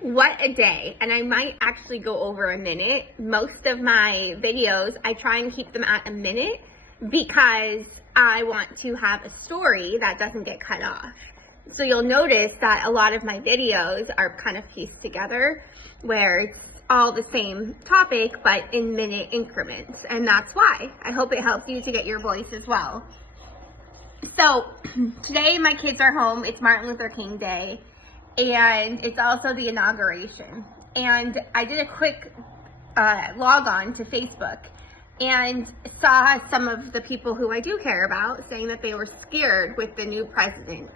What a day. And I might actually go over a minute. Most of my videos, I try and keep them at a minute because I want to have a story that doesn't get cut off. So you'll notice that a lot of my videos are kind of pieced together where it's all the same topic but in minute increments, and that's why. I hope it helps you to get your voice as well. So today my kids are home. It's Martin Luther King Day, and it's also the inauguration. And I did a quick log on to Facebook and saw some of the people who I do care about saying that they were scared with the new president.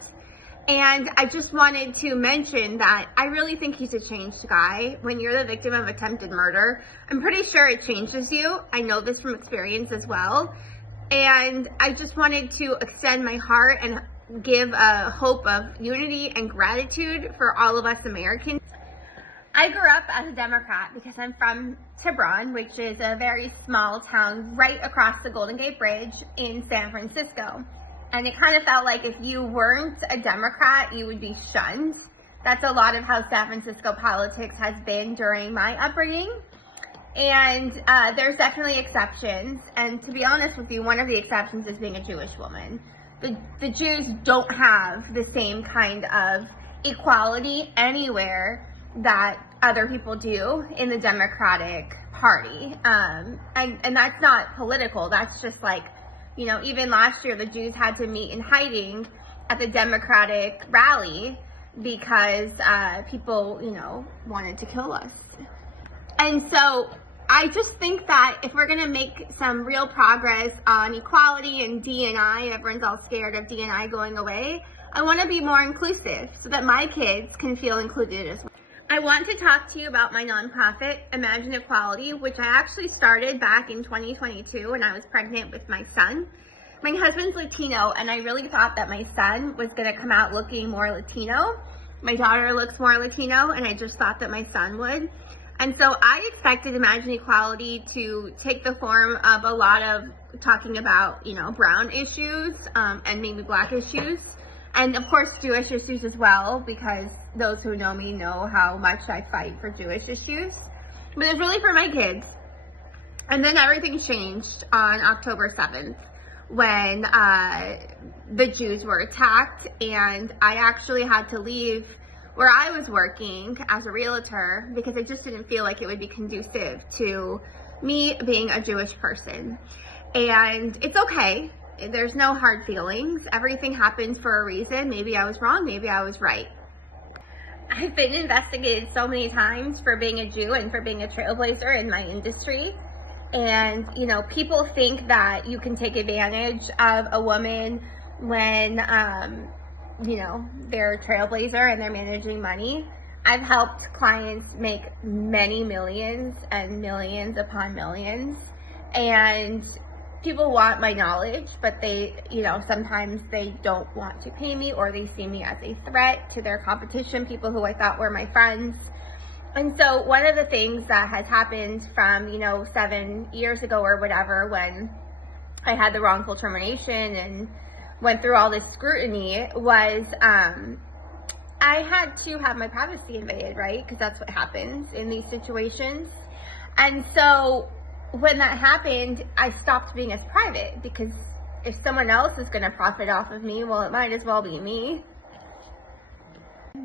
And I just wanted to mention that I really think he's a changed guy. When you're the victim of attempted murder, I'm pretty sure it changes you. I know this from experience as well. And I just wanted to extend my heart and give a hope of unity and gratitude for all of us Americans. I grew up as a Democrat because I'm from Tiburon, which is a very small town right across the Golden Gate Bridge in San Francisco. And it kind of felt like if you weren't a Democrat, you would be shunned. That's a lot of how San Francisco politics has been during my upbringing. And there's definitely exceptions. And to be honest with you, one of the exceptions is being a Jewish woman. The Jews don't have the same kind of equality anywhere that other people do in the Democratic Party. And that's not political. That's just like, you know, even last year the Jews had to meet in hiding at the Democratic rally because people, you know, wanted to kill us. And so I just think that if we're going to make some real progress on equality and D&I, everyone's all scared of D&I going away, I want to be more inclusive so that my kids can feel included as well. I want to talk to you about my nonprofit, Imagine Equality, which I actually started back in 2022 when I was pregnant with my son. My husband's Latino, and I really thought that my son was going to come out looking more Latino. My daughter looks more Latino, and I just thought that my son would. And so I expected Imagine Equality to take the form of a lot of talking about, you know, brown issues and maybe black issues. And of course, Jewish issues as well, because those who know me know how much I fight for Jewish issues. But it's really for my kids. And then everything changed on October 7th when the Jews were attacked, and I actually had to leave where I was working as a realtor because I just didn't feel like it would be conducive to me being a Jewish person. And it's okay. There's no hard feelings. Everything happens for a reason. Maybe I was wrong, maybe I was right. I've been investigated so many times for being a Jew and for being a trailblazer in my industry. And, you know, people think that you can take advantage of a woman when, you know, they're a trailblazer and they're managing money. I've helped clients make many millions and millions upon millions. And people want my knowledge, but they, you know, sometimes they don't want to pay me, or they see me as a threat to their competition, people who I thought were my friends. And so one of the things that has happened from, you know, 7 years ago or whatever, when I had the wrongful termination and went through all this scrutiny, was I had to have my privacy invaded, right? Because that's what happens in these situations. And so when that happened, I stopped being as private, because if someone else is going to profit off of me, well, it might as well be me.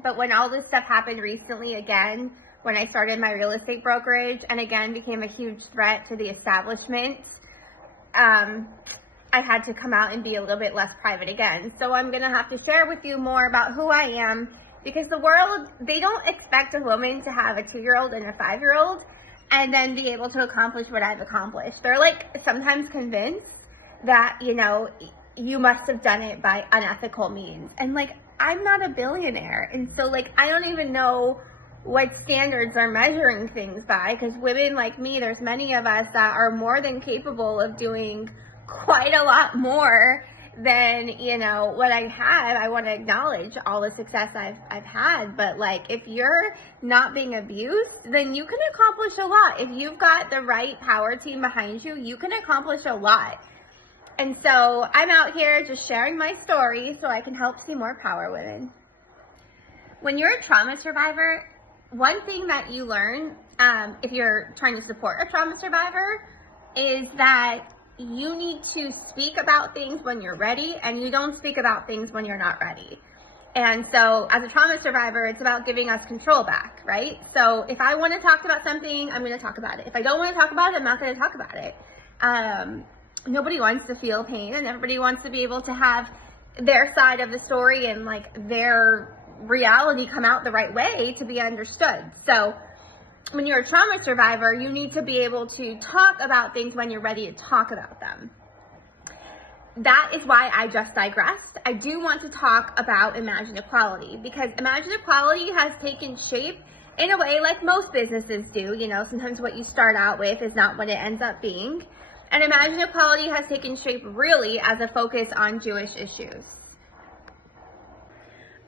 But when all this stuff happened recently again, when I started my real estate brokerage and again became a huge threat to the establishment, I had to come out and be a little bit less private again. So I'm going to have to share with you more about who I am, because the world, they don't expect a woman to have a 2-year-old and a 5-year-old and then be able to accomplish what I've accomplished. They're like sometimes convinced that, you know, you must have done it by unethical means. And like, I'm not a billionaire. And so like, I don't even know what standards are measuring things by, because women like me, there's many of us that are more than capable of doing quite a lot more than, you know, what I have. I want to acknowledge all the success I've had, but like, if you're not being abused, then you can accomplish a lot. If you've got the right power team behind you, you can accomplish a lot. And so I'm out here just sharing my story so I can help see more power women. When you're a trauma survivor, one thing that you learn if you're trying to support a trauma survivor is that you need to speak about things when you're ready, and you don't speak about things when you're not ready. And so as a trauma survivor, it's about giving us control back, right? So if I want to talk about something, I'm going to talk about it. If I don't want to talk about it, I'm not going to talk about it. Nobody wants to feel pain, and everybody wants to be able to have their side of the story and like their reality come out the right way to be understood. So when you're a trauma survivor, you need to be able to talk about things when you're ready to talk about them. That is why I just digressed. I do want to talk about imagined equality, because imagined equality has taken shape in a way like most businesses do. You know, sometimes what you start out with is not what it ends up being. And imagined equality has taken shape really as a focus on Jewish issues.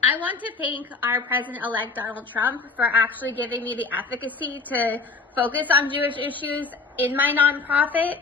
I want to thank our President-elect Donald Trump for actually giving me the advocacy to focus on Jewish issues in my nonprofit,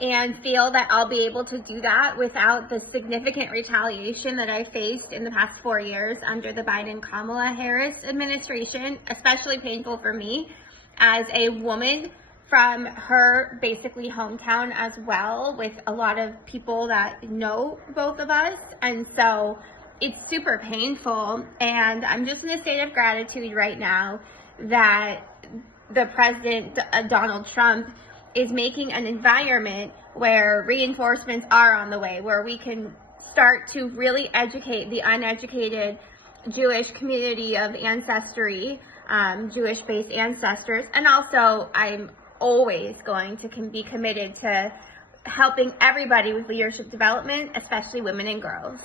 and feel that I'll be able to do that without the significant retaliation that I faced in the past 4 years under the Biden-Kamala Harris administration. Especially painful for me as a woman from her basically hometown as well, with a lot of people that know both of us. And so it's super painful, and I'm just in a state of gratitude right now that the President, Donald Trump, is making an environment where reinforcements are on the way, where we can start to really educate the uneducated Jewish community of ancestry, Jewish-based ancestors. And also, I'm always going to be committed to helping everybody with leadership development, especially women and girls.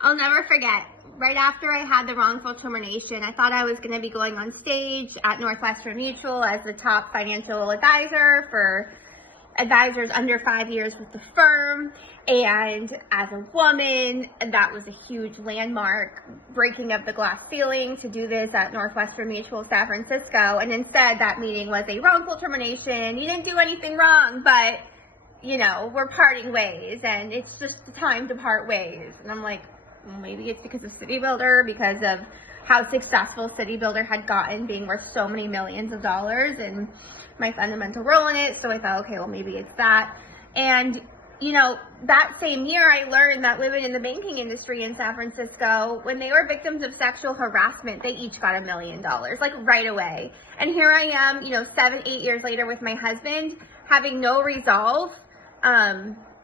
I'll never forget, right after I had the wrongful termination, I thought I was going to be going on stage at Northwestern Mutual as the top financial advisor for advisors under 5 years with the firm. And as a woman, that was a huge landmark, breaking of the glass ceiling to do this at Northwestern Mutual San Francisco. And instead, that meeting was a wrongful termination. You didn't do anything wrong, but, you know, we're parting ways, and it's just the time to part ways. And I'm like, maybe it's because of City Builder, because of how successful City Builder had gotten, being worth so many millions of dollars, and my fundamental role in it. So I thought, okay, well, maybe it's that. And, you know, that same year, I learned that women in the banking industry in San Francisco, when they were victims of sexual harassment, they each got $1 million, like right away. And here I am, you know, 7-8 years later with my husband, having no resolve,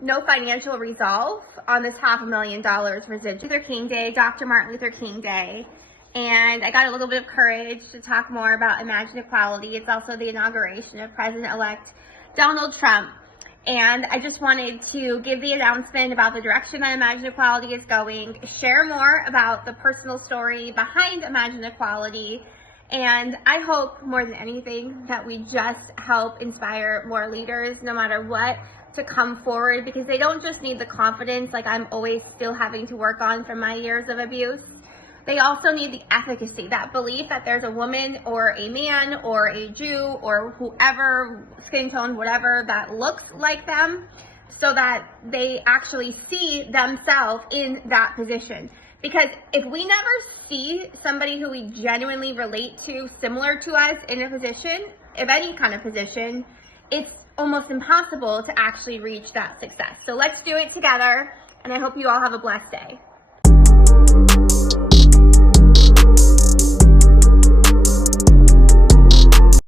no financial resolve on this $500,000 residual. Luther King Day, Dr. Martin Luther King Day, and I got a little bit of courage to talk more about imagined equality. It's also the inauguration of President-elect Donald Trump, and I just wanted to give the announcement about the direction that imagined equality is going, share more about the personal story behind imagined equality, and I hope more than anything that we just help inspire more leaders, no matter what, to come forward, because they don't just need the confidence like I'm always still having to work on from my years of abuse. They also need the efficacy, that belief that there's a woman or a man or a Jew or whoever, skin tone, whatever, that looks like them, so that they actually see themselves in that position. Because if we never see somebody who we genuinely relate to similar to us in a position, of any kind of position, it's almost impossible to actually reach that success. So let's do it together, and I hope you all have a blessed day.